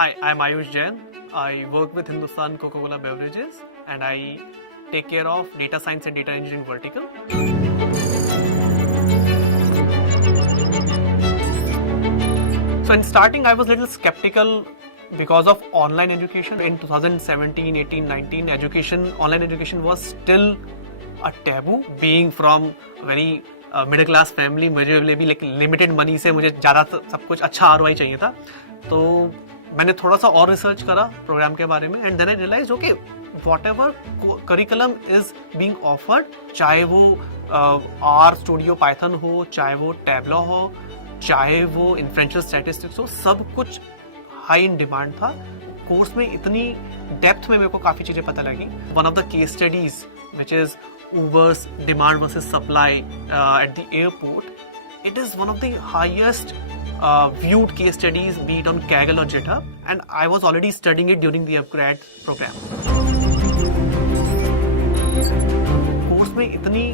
Hi, I'm Ayush Jain. I work with Hindustan Coca-Cola Beverages and I take care of data science and data engineering vertical. So in starting, I was a little skeptical because of online education. In 2017, 18, 19, online education was still a taboo. Being from very middle class family, मुझे भी like limited money से मुझे ज़्यादा सब कुछ अच्छा ROI चाहिए था. तो मैंने थोड़ा सा और रिसर्च करा प्रोग्राम के बारे में and then I realise okay whatever curriculum is being offered, चाहे वो आर स्टूडियो पाइथन हो, चाहे वो टैबलो हो, चाहे वो इन्फ्रेंशियल स्टैटिस्टिक्स हो, सब कुछ हाई इन डिमांड था. कोर्स में इतनी डेप्थ में मेरे को काफ़ी चीज़ें पता लगी. One of the case studies which is Uber's demand versus supply at the airport. It is one of the highest viewed case studies, be it on Kaggle or GitHub, and I was already studying it during the upgrad program. Course में इतनी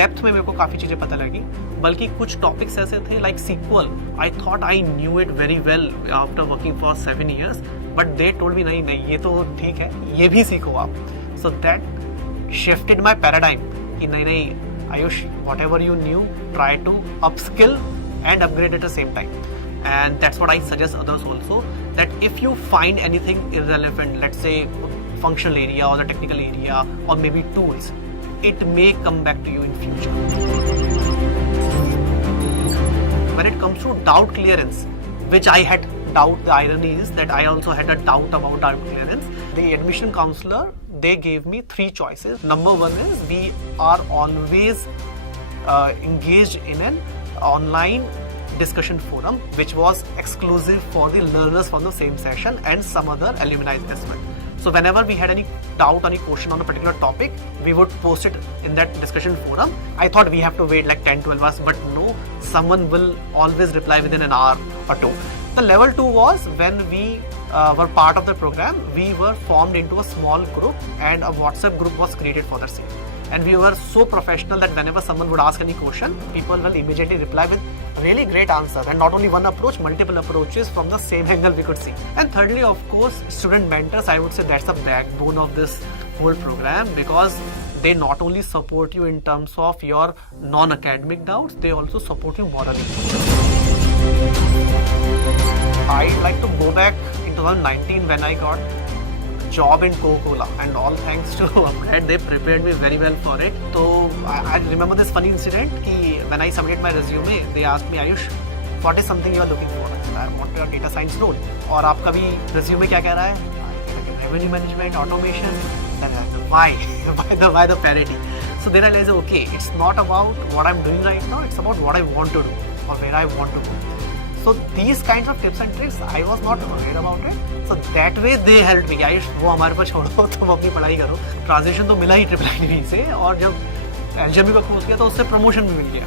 depth में मेरे को काफ़ी चीज़ें पता लगी, बल्कि कुछ टॉपिक्स ऐसे थे like SQL. I thought I knew it very well after working for 7 years, but they told me नहीं ये तो ठीक है, ये भी सीखो आप. So that shifted my paradigm कि नहीं Ayush, whatever you knew, try to upskill and upgrade at the same time. And that's what I suggest others also, that if you find anything irrelevant, let's say functional area or the technical area or maybe tools, it may come back to you in future. When it comes to doubt clearance, which I had doubt, the irony is that I also had a doubt about doubt clearance. The admission counselor, they gave me 3 choices. Number 1 is we are always engaged in an online discussion forum which was exclusive for the learners from the same session and some other alumni as well. So whenever we had any doubt, any question on a particular topic, we would post it in that discussion forum. I thought we have to wait like 10-12 hours, but no, someone will always reply within an hour or 2. The level 2 was when we were part of the program, we were formed into a small group and a WhatsApp group was created for the same. And we were so professional that whenever someone would ask any question, people will immediately reply with really great answers. And not only one approach, multiple approaches from the same angle we could see. And thirdly, of course, student mentors, I would say that's the backbone of this whole program, because they not only support you in terms of your non-academic doubts, they also support you morally. I'd like to go back in 2019 when I got a job in Coca-Cola, and all thanks to Upgrad, they prepared me very well for it. So I remember this funny incident कि when I submitted my resume, they asked me, Ayush, what is something you are looking for? I want a data science role. और आपका भी resume क्या कह रहा है? Revenue management, automation. Why? Why the parity? So then I realized, okay, it's not about what I'm doing right now, it's about what I want to do or where I want to go. So these kinds of tips and tricks, I was not aware about it. So that way they helped me. Ayush वो हमारे पास छोड़ो, तुम अपनी पढ़ाई करो. Transition तो मिला ही IIIT से, और जब LGMB का कोर्स किया तो उससे प्रमोशन भी मिल गया.